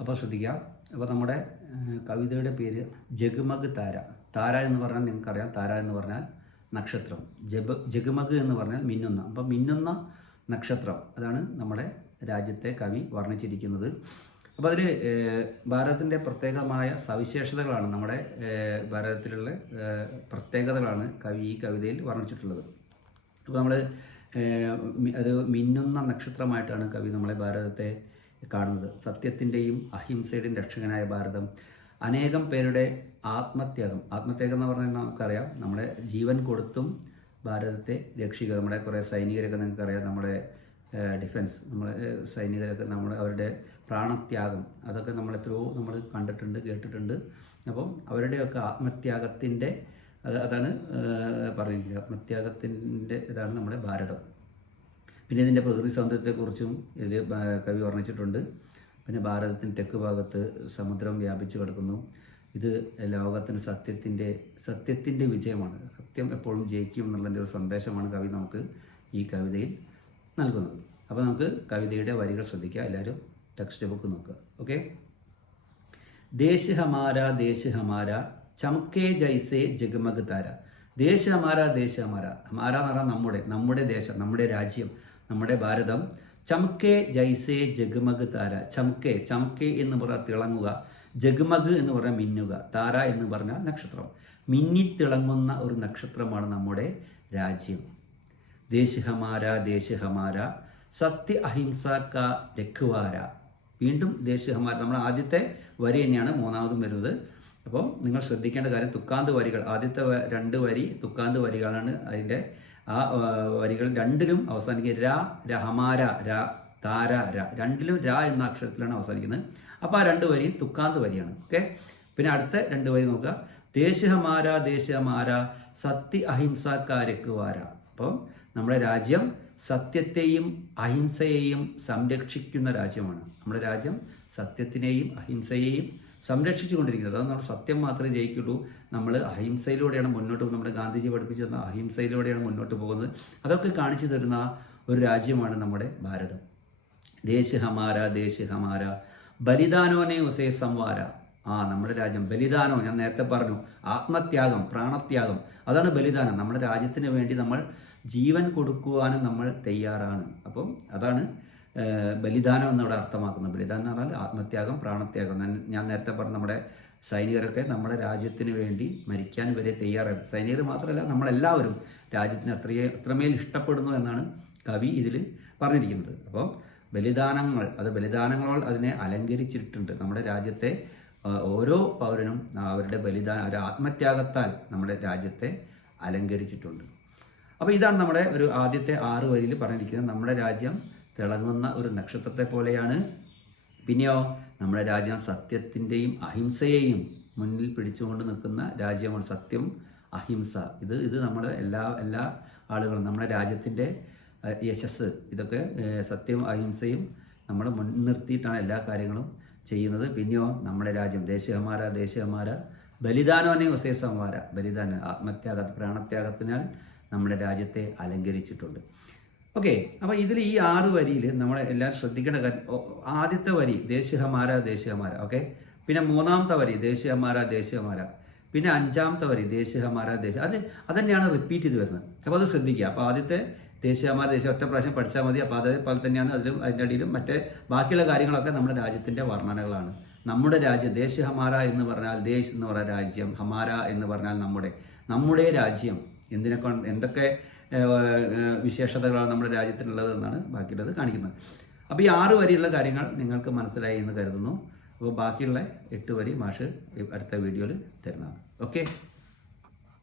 അപ്പോൾ ശ്രദ്ധിക്കുക. അപ്പോൾ നമ്മുടെ കവിതയുടെ പേര് ജഗ്മഗ് താര. താര എന്ന് പറഞ്ഞാൽ നിങ്ങൾക്കറിയാം, താര എന്ന് പറഞ്ഞാൽ നക്ഷത്രം, ജഗ്മഗ് എന്ന് പറഞ്ഞാൽ മിന്നുന്ന. അപ്പം മിന്നുന്ന നക്ഷത്രം, അതാണ് നമ്മുടെ രാജ്യത്തെ കവി വർണ്ണിച്ചിരിക്കുന്നത്. അപ്പോൾ അതിൽ ഭാരതത്തിൻ്റെ പ്രത്യേകമായ സവിശേഷതകളാണ്, നമ്മുടെ ഭാരതത്തിലുള്ള പ്രത്യേകതകളാണ് ഈ കവിതയിൽ വർണ്ണിച്ചിട്ടുള്ളത്. അപ്പോൾ നമ്മൾ ഒരു മിന്നുന്ന നക്ഷത്രമായിട്ടാണ് കവി നമ്മളെ ഭാരതത്തെ കാണുന്നത്. സത്യത്തിൻ്റെയും അഹിംസയുടെയും രക്ഷകനായ ഭാരതം അനേകം പേരുടെ ആത്മത്യാഗം എന്ന് പറഞ്ഞാൽ നമുക്കറിയാം, നമ്മുടെ ജീവൻ കൊടുത്തും ഭാരതത്തെ രക്ഷിക്കുക. നമ്മുടെ കുറേ സൈനികരൊക്കെ നിങ്ങൾക്കറിയാം, നമ്മുടെ ഡിഫൻസ്, നമ്മളെ സൈനികരൊക്കെ അവരുടെ പ്രാണത്യാഗം, അതൊക്കെ നമ്മൾ കണ്ടിട്ടുണ്ട്, കേട്ടിട്ടുണ്ട്. അപ്പം അവരുടെയൊക്കെ ആത്മത്യാഗത്തിൻ്റെ അതാണ് പറഞ്ഞിരിക്കുന്നത്. ആത്മത്യാഗത്തിൻ്റെ ഇതാണ് നമ്മുടെ ഭാരതം. പിന്നെ ഇതിൻ്റെ പ്രകൃതി സൗന്ദര്യത്തെക്കുറിച്ചും ഇതിൽ കവി വർണ്ണിച്ചിട്ടുണ്ട്. പിന്നെ ഭാരതത്തിന് തെക്ക് ഭാഗത്ത് സമുദ്രം വ്യാപിച്ചു കിടക്കുന്നു. ഇത് ലോകത്തിന് സത്യത്തിൻ്റെ വിജയമാണ്. സത്യം എപ്പോഴും ജയിക്കും എന്നുള്ളതിൻ്റെ ഒരു സന്ദേശമാണ് കവി നമുക്ക് ഈ കവിതയിൽ നൽകുന്നത്. അപ്പോൾ നമുക്ക് കവിതയുടെ വരികൾ ശ്രദ്ധിക്കുക. എല്ലാവരും ടെക്സ്റ്റ് ബുക്ക് നോക്കുക. ഓക്കെ. ദേശ് ഹമാര ദേശ് ഹമാര ചമക്കേ ജൈസേ ജഗ്മഗ് താര. ദേശ് ഹമാര ദേശ് ഹമാര. ഹമാര എന്ന് പറഞ്ഞാൽ നമ്മുടെ ദേശം, നമ്മുടെ രാജ്യം, നമ്മുടെ ഭാരതം. ചമക്കേ ജൈസേ ജഗ്മഗ് താര. ചമക്കേ എന്ന് പറഞ്ഞാൽ തിളങ്ങുക, ജഗ്മഗ് എന്ന് പറഞ്ഞാൽ മിന്നുക, താര എന്ന് പറഞ്ഞാൽ നക്ഷത്രം. മിന്നിത്തിളങ്ങുന്ന ഒരു നക്ഷത്രമാണ് നമ്മുടെ രാജ്യം. ദേശ് ഹമാര ദേശ് ഹമാര സത്യ അഹിംസ കാ രഖ്വാര. വീണ്ടും ദേശ് ഹമാര, നമ്മൾ ആദ്യത്തെ വരി തന്നെയാണ് മൂന്നാമതും വരുന്നത്. അപ്പോൾ നിങ്ങൾ ശ്രദ്ധിക്കേണ്ട കാര്യം, തുക്കാന്ത് വരികൾ, ആദ്യത്തെ 2 വരി തുക്കാന്ത് വരികളാണ്. അതിൻ്റെ ആ വരികൾ രണ്ടിലും അവസാനിക്കുക ഹമാര, താര, രണ്ടിലും എന്ന അക്ഷരത്തിലാണ് അവസാനിക്കുന്നത്. അപ്പോൾ ആ 2 വരി തുക്കാന്ത് വരിയാണ്. ഓക്കെ. പിന്നെ അടുത്ത 2 വരി നോക്കുക. ദേശ് ഹമാര സത്യ അഹിംസ കാ രഖ്വാര. അപ്പം നമ്മുടെ രാജ്യം സത്യത്തെയും അഹിംസയെയും സംരക്ഷിക്കുന്ന രാജ്യമാണ്. നമ്മുടെ രാജ്യം സത്യത്തിനെയും അഹിംസയെയും സംരക്ഷിച്ചു കൊണ്ടിരിക്കുന്നത്. അത് നമ്മൾ സത്യം മാത്രമേ ജയിക്കുള്ളൂ. നമ്മൾ അഹിംസയിലൂടെയാണ് മുന്നോട്ട് പോകുന്നത്. നമ്മുടെ ഗാന്ധിജി പഠിപ്പിച്ചു തന്ന അഹിംസയിലൂടെയാണ് മുന്നോട്ട് പോകുന്നത്. അതൊക്കെ കാണിച്ചു തരുന്ന ഒരു രാജ്യമാണ് നമ്മുടെ ഭാരതം. ദേശ് ഹമാര ബലിദാനോനെ ഉസേ സംവാര. നമ്മുടെ രാജ്യം ബലിദാനോ, ഞാൻ നേരത്തെ പറഞ്ഞു, ആത്മത്യാഗം, പ്രാണത്യാഗം, അതാണ് ബലിദാനം. നമ്മുടെ രാജ്യത്തിന് വേണ്ടി നമ്മൾ ജീവൻ കൊടുക്കുവാനും നമ്മൾ തയ്യാറാണ്. അപ്പം അതാണ് ബലിദാനം എന്നവിടെ അർത്ഥമാക്കുന്നത്. ബലിദാനം എന്ന് പറഞ്ഞാൽ ആത്മത്യാഗം, പ്രാണത്യാഗം. ഞാൻ നേരത്തെ പറഞ്ഞ നമ്മുടെ സൈനികരൊക്കെ നമ്മുടെ രാജ്യത്തിന് വേണ്ടി മരിക്കാൻ വരെ തയ്യാറാണ്. സൈനികർ മാത്രമല്ല, നമ്മളെല്ലാവരും രാജ്യത്തിന് അത്രമേൽ ഇഷ്ടപ്പെടുന്നു എന്നാണ് കവി ഇതിൽ പറഞ്ഞിരിക്കുന്നത്. അപ്പം ബലിദാനങ്ങൾ അതിനെ അലങ്കരിച്ചിട്ടുണ്ട്. നമ്മുടെ രാജ്യത്തെ ഓരോ പൗരനും അവരുടെ ആത്മത്യാഗത്താൽ നമ്മുടെ രാജ്യത്തെ അലങ്കരിച്ചിട്ടുണ്ട്. അപ്പോൾ ഇതാണ് നമ്മുടെ ഒരു ആദ്യത്തെ 6 വരിയിൽ പറഞ്ഞിരിക്കുന്നത്. നമ്മുടെ രാജ്യം തിളങ്ങുന്ന ഒരു നക്ഷത്രത്തെ പോലെയാണ്. പിന്നെയോ നമ്മുടെ രാജ്യം സത്യത്തിൻ്റെയും അഹിംസയെയും മുന്നിൽ പിടിച്ചുകൊണ്ട് നിൽക്കുന്ന രാജ്യമാണ്. സത്യം, അഹിംസ, ഇത് നമ്മുടെ എല്ലാ ആളുകളും നമ്മുടെ രാജ്യത്തിൻ്റെ യശസ്, ഇതൊക്കെ സത്യവും അഹിംസയും നമ്മൾ മുൻനിർത്തിയിട്ടാണ് എല്ലാ കാര്യങ്ങളും ചെയ്യുന്നത്. പിന്നെയോ നമ്മുടെ രാജ്യം ദേശ് ഹമാര ബലിദാനോനെ ഉസേ സംവാര. ബലിദാനം, പ്രാണത്യാഗത്തിനാൽ നമ്മുടെ രാജ്യത്തെ അലങ്കരിച്ചിട്ടുണ്ട്. ഓക്കെ. അപ്പോൾ ഇതിൽ ഈ 6 വരിയിൽ നമ്മൾ എല്ലാം ശ്രദ്ധിക്കേണ്ട കാര്യം, ആദ്യത്തെ വരി ദേശ് ഹമാര. ഓക്കെ. പിന്നെ 3ാമത്തെ വരി ദേശ് ഹമാര. പിന്നെ 5ാമത്തെ വരി ദേശ് ഹമാര. അത് തന്നെയാണ് റിപ്പീറ്റ് ചെയ്ത് വരുന്നത്. അപ്പോൾ അത് ശ്രദ്ധിക്കുക. അപ്പോൾ ആദ്യത്തെ ദേശ് ഹമാര ഒറ്റ പ്രാവശ്യം പഠിച്ചാൽ മതി. അപ്പോൾ അതേപോലെ തന്നെയാണ് അതിൻ്റെ അടിയിലും മറ്റേ ബാക്കിയുള്ള കാര്യങ്ങളൊക്കെ നമ്മുടെ രാജ്യത്തിൻ്റെ വർണ്ണനകളാണ്. നമ്മുടെ രാജ്യം ദേശ് ഹമാര എന്ന് പറഞ്ഞാൽ, ദേശ് എന്ന് പറഞ്ഞ രാജ്യം, ഹമാര എന്ന് പറഞ്ഞാൽ നമ്മുടെ രാജ്യം. എന്തൊക്കെ വിശേഷതകളാണ് നമ്മുടെ രാജ്യത്തിനുള്ളത് എന്നാണ് ബാക്കിയുള്ളത് കാണിക്കുന്നത്. അപ്പോൾ ഈ 6 വരിയുള്ള കാര്യങ്ങൾ നിങ്ങൾക്ക് മനസ്സിലായി എന്ന് കരുതുന്നു. അപ്പോൾ ബാക്കിയുള്ള 8 വരി മാഷ് അടുത്ത വീഡിയോയിൽ തരുന്നതാണ്. ഓക്കെ.